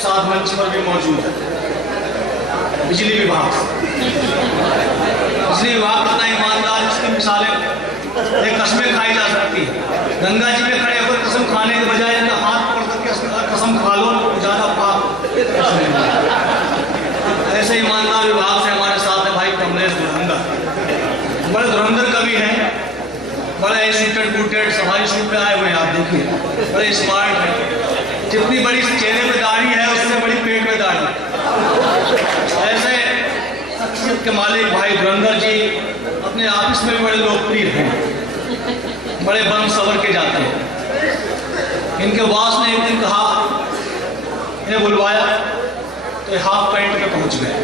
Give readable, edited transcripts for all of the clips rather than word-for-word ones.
साथ मंच पर भी मौजूद है। बिजली विभाग कितना ईमानदार, इसकी मिसालें एक कस्में खाई जा सकती है। गंगा जी में खड़े होकर कसम खाने के बजाय इनका हाथ पकड़ करके कसम खा लो, ज़्यादा पाप। ऐसे ईमानदार विभाग से हमारे साथ है भाई कमलेश धुरंधर। बड़े धुरंधर कवि हैं, बड़े सूटेड बूटेड सफारी सूट पे आए हुए हैं। आप देखिए बड़े स्मार्ट हैं। जितनी बड़ी चेहरे पे दाढ़ी है उससे बड़ी पेट में दाढ़ी। ऐसे शख्सियत के मालिक भाई धुरंधर जी अपने ऑफिस में भी बड़े लोकप्रिय हैं, बड़े बन सवर के जाते हैं। इनके बॉस ने एक दिन कहा, इन्हें बुलवाया तो हाफ पैंट में पहुंच गए।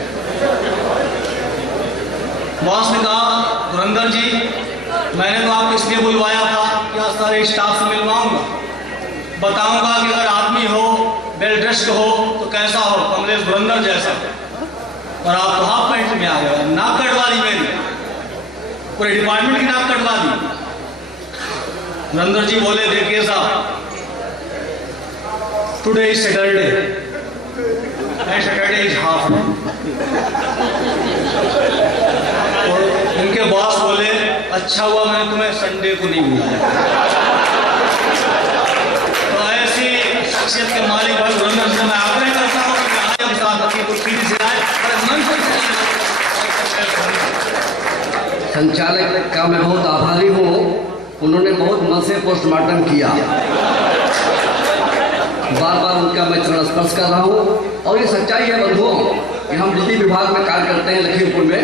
बॉस ने कहा, धुरंधर जी मैंने तो आपको इसलिए बुलवाया था कि आज सारे स्टाफ से मिलवाऊंगा, बताऊंगा कि अगर आदमी हो वेल ड्रेस्ड हो तो कैसा हो, कमलेश धुरंधर जैसा। और आप तो हाफ पैंट में आ गए, नाक कटवा दी मेरी, पूरे डिपार्टमेंट की नाक कटवा दी। धुरंधर जी बोले, देखिए साहब today is Saturday and Saturday is half day. और इनके बॉस बोले, अच्छा हुआ मैंने तुम्हें संडे को नहीं बुलाया। तो ऐसी शख्सियत के मालिक भाई धुरंधर से मैं आग्रह करता हूँ कि आगे साथ अपनी कुर्सी से आए और मन से। संचालक का मैं बहुत आभारी हूँ, उन्होंने बहुत मन से पोस्टमार्टम किया। बार बार उनका मैं चरण स्पर्श कर रहा हूँ। और ये सच्चाई है बंधुओं कि हम बिजली विभाग में कार्य करते हैं लखीमपुर में,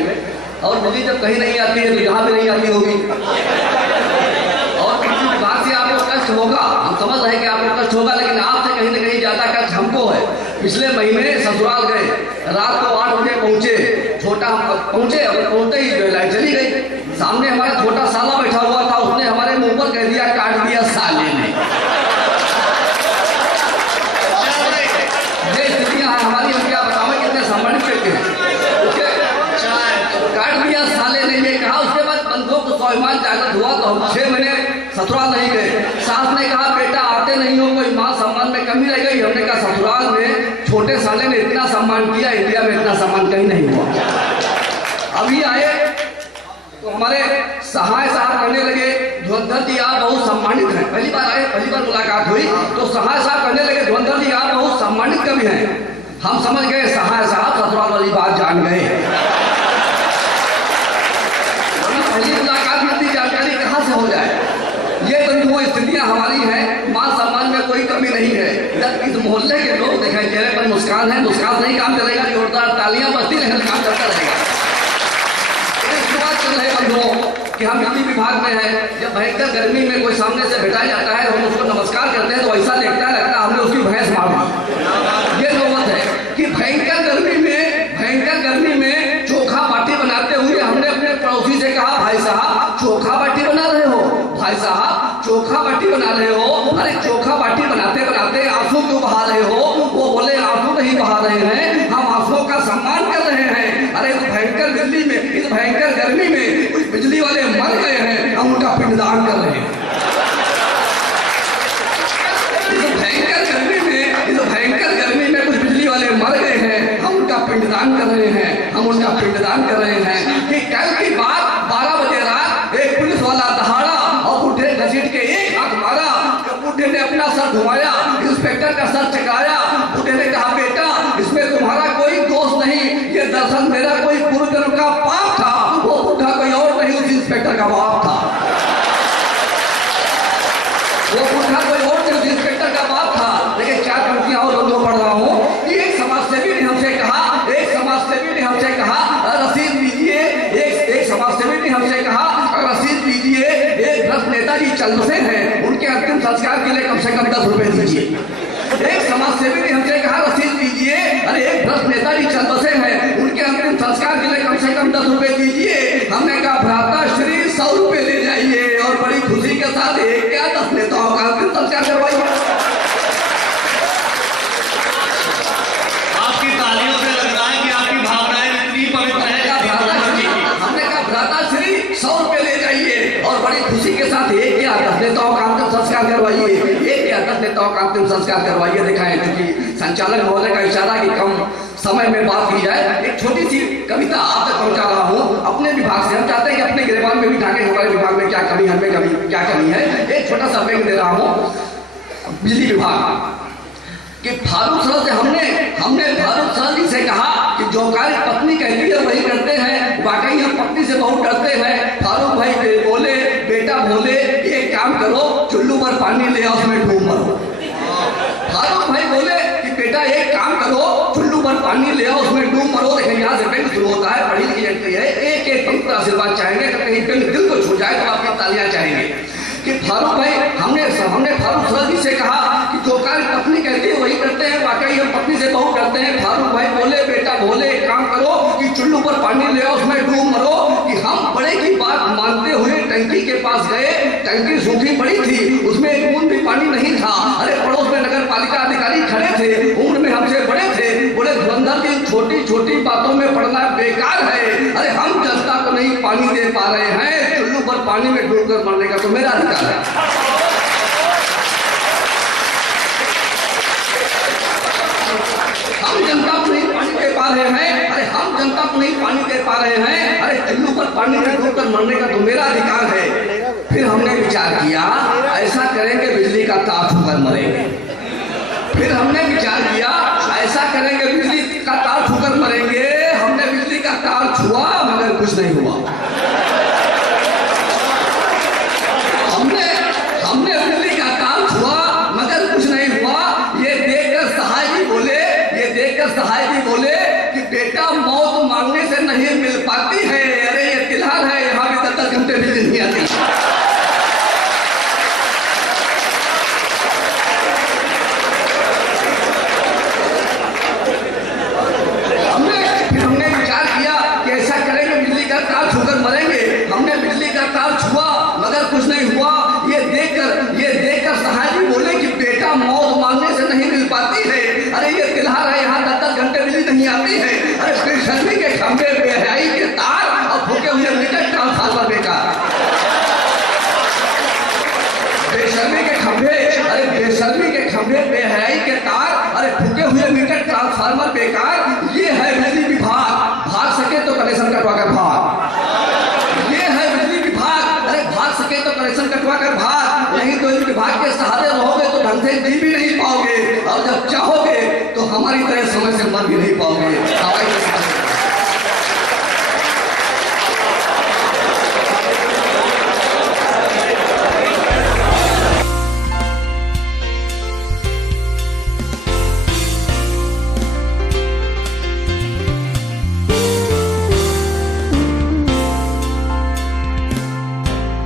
और बिजली जब कहीं नहीं आती है तो यहाँ भी नहीं आती होगी। और बिजली विभाग से आपको कष्ट होगा, हम समझ रहे हैं कि आपको कष्ट होगा, लेकिन आपसे कहीं ना कहीं ज़्यादा कष्ट हमको है। पिछले महीने ससुराल गए, रात को 8 बजे पहुँचे, छोटा हम पहुँचे और पहुँचते ही लाइट चली गई। सामने हमारा छोटा साला बैठा हुआ था, उसने हमारे मुँह पर कह दिया, काट दिया साले ने। ये स्थितियाँ हैं हमारी, हम क्या बताओ कितने सम्मानित करते हैं। काट दिया साले ने ये कहा। उसके बाद बंधुओं को स्वाभिमान जागृत हुआ तो हम 6 महीने ससुराल नहीं गए। सास ने कहा, बेटा आते नहीं हो, कोई मान सम्मान में कमी रह गई। हमने कहा, ससुराल में छोटे साले ने इतना सम्मान किया, इंडिया में इतना सम्मान कहीं नहीं हुआ। अभी आए तो हमारे सहाय साहब कहने लगे, धुरंधर जी आप बहुत सम्मानित हैं। पहली बार आए, पहली बार मुलाकात हुई तो सहाय साहब कहने लगे, धुरंधर जी आप बहुत सम्मानित कवि हैं। हम समझ गए सहाय साहब ससुराल वाली बात जान गए। पहली मुलाकात में इतनी जानकारी कहाँ से हो जाए। ये बंधुओं स्थितियाँ हमारी हैं, मान सम्मान में कोई कमी नहीं है। जब इस मोहल्ले के लोग देखें चेहरे पर मुस्कान है, मुस्कान नहीं काम चलेगा, जोरदार तालियां बजती रहें, काम चलता रहेगा। चल रहे बंधुओं कि हम बिजली विभाग में हैं, जब भयंकर गर्मी में कोई सामने से भेटा जाता है हम उसको नमस्कार करते हैं तो ऐसा देखता है, लगता है हमने उसकी भैंस मार दी। ये नौबत है कि भयंकर गर्मी में चोखा बाटी बनाते हुए हमने अपने पड़ोसी से कहा, भाई साहब चोखा बाटी बना रहे हो, भाई साहब चोखा बाटी बना रहे हो, अरे चोखा बाटी बनाते बनाते आंसू क्यों बहा रहे हो? वो बोले, आंसू नहीं बहा रहे हैं, हम आंसुओं का सम्मान कर रहे हैं। अरे इस भयंकर बिजली में, इस भयंकर गर्मी में कुछ बिजली वाले मर गए हैं, हम उनका पिंडदान कर रहे हैं। इस भयंकर गर्मी में कुछ बिजली वाले मर गए हैं, हम उनका पिंडदान कर रहे हैं, हम उनका पिंडदान कर रहे हैं। कि कल की बात 12 बजे रात एक पुलिस वाला दहाड़ा और बुढ़े घसीट के एक हाथ मारा। बुढ़े ने अपना सर घुमाया, इंस्पेक्टर का सर चकराया। बुढ़े ने कहा, बेटा इसमें तुम्हारा कोई दोष नहीं, ये दरअसल मेरा कोई पूर्व जन्म का पाप था। वो बुढ़ा कोई और नहीं, उस इंस्पेक्टर का बाप था। वो बुढ़ा कोई और नहीं, उस इंस्पेक्टर का बाप था। लेकिन क्या पंक्तियां और बंधुओं पढ़ रहा हूँ कि एक समाजसेवी ने हमसे कहा, रसीद लीजिए। एक समाजसेवी ने हमसे कहा, रसीद लीजिए, एक भ्रष्ट नेताजी चल बसे हैं, उनके अंतिम संस्कार के लिए कम से कम 10 रुपए दीजिए। एक समाजसेवी ने हमसे कहा, रसीद लीजिए, अरे एक भ्रष्ट नेताजी चल बसे हैं, उनके अंतिम संस्कार के लिए कम से कम 10 रुपए दीजिए। हमने कहा, भ्राता श्री 100 रुपए ले जाइए और बड़ी खुशी के साथ एक क्या 10 नेताओं का अंतिम संस्कार करवाइए। आपकी तालियों से लग रहा है कि आपकी भावनाएं इतनी पवित्र है। हमने कहा, भ्राता श्री 100 रुपए ले जाइए और बड़ी खुशी के साथ एक या 10 नेताओं का अंतिम संस्कार करवाइए, एक या 10 नेताओं का अंतिम संस्कार करवाइए। दिखाएं क्योंकि संचालक महोदय का इशारा कि कम समय में बात की जाए। एक छोटी सी कविता आप तक पहुंचा रहा हूँ अपने विभाग से। हम चाहते हैं कि अपने गिरबान में भी ढाके हमारे विभाग में क्या कमी, हमें कमी क्या कमी है। एक छोटा सा व्यंग दे रहा हूँ बिजली विभाग कि फारूक सर से हमने फारूक सर जी से कहा कि जो कार्य पत्नी कहती है वही करते हैं, वाकई हम पत्नी से बहुत डरते हैं। फारूक भाई बोले बेटा बोले एक काम करो, चुल्लू पर पानी ले आओ उसमें डूब मरो। फारूक भाई बोले कि बेटा एक काम करो, चुल्लू पर पानी ले आओ उसमें डूब मरो। देखिए यहाँ से बैंक शुरू होता है, पढ़ी लिखी जाती है। एक एक पंक्त आशीर्वाद चाहेंगे, अगर कहीं बैंक दिल को छू जाए तो आपकी तालियां चाहेंगे कि फारूक भाई हमने फारूक सर जी से कहा कि जो कार्य पत्नी कहती है वही करते हैं, वाकई हम पत्नी से बहुत डरते हैं। फारूक भाई बोले बेटा बोले एक काम करो कि चुल्लू पर पानी ले आओ उसमें डूब मरो। कि हम बड़े की बात मानते हुए टंकी के पास गए, टंकी सूखी पड़ी थी, उसमें एक बूंद भी पानी नहीं था। अरे पड़ोस में नगर पालिका अधिकारी खड़े थे, उम्र में हमसे बड़े थे, बोले धुरंधर की छोटी छोटी बातों में पड़ना बेकार है। अरे हम जनता को नहीं पानी दे पा रहे हैं, चुल्लू पर पानी में डूबकर मरने का तो मेरा अधिकार है। हम जनता को नहीं पानी दे पा रहे हैं, अरे हम जनता को नहीं पानी दे पा रहे हैं, अरे चुल्लू पर पानी में डूबकर मरने का तो मेरा अधिकार है। फिर हमने विचार किया ऐसा करेंगे बिजली का तार छूकर मरेंगे। फिर हमने विचार किया ऐसा करेंगे बिजली का तार छूकर मरेंगे। हमने बिजली का तार छुआ मगर कुछ नहीं हुआ। हमने बिजली का तार छुआ मगर कुछ नहीं हुआ। ये देखकर सहाय जी बोले कि बेटा मौत मांगने से नहीं मिल पाती है। अरे ये तिलहार है, यहाँ भी 10 घंटे बिजली नहीं आती। हमने विचार किया कि ऐसा करेंगे बिजली का तार छूकर मरेंगे। हमने बिजली का तार छुआ मगर कुछ नहीं हुआ। ये देखकर सहाय जी बोले कि बेटा मौत मांगने से नहीं मिल पाती है। अरे ये तिलहार है, यहाँ 10 घंटे बिजली नहीं आती है। अरे बेशर्मी के खंभे बेहयाई के तार और फूके हुए मीटर ट्रांसफार्मर बेकार। बेशर्मी के खंभे बेहयाई के तार, अरे फूके हुए मीटर ट्रांसफार्मर बेकार। ये है बिजली विभाग, भाग सके तो कनेक्शन कटवाकर भाग। ये है बिजली विभाग, अरे भाग सके तो कनेक्शन कटवाकर भाग, नहीं तो इस विभाग के सहारे रहोगे तो ढंग से जी भी नहीं पाओगे, और जब चाहोगे तो हमारी तरह समय से मर भी नहीं पाओगे।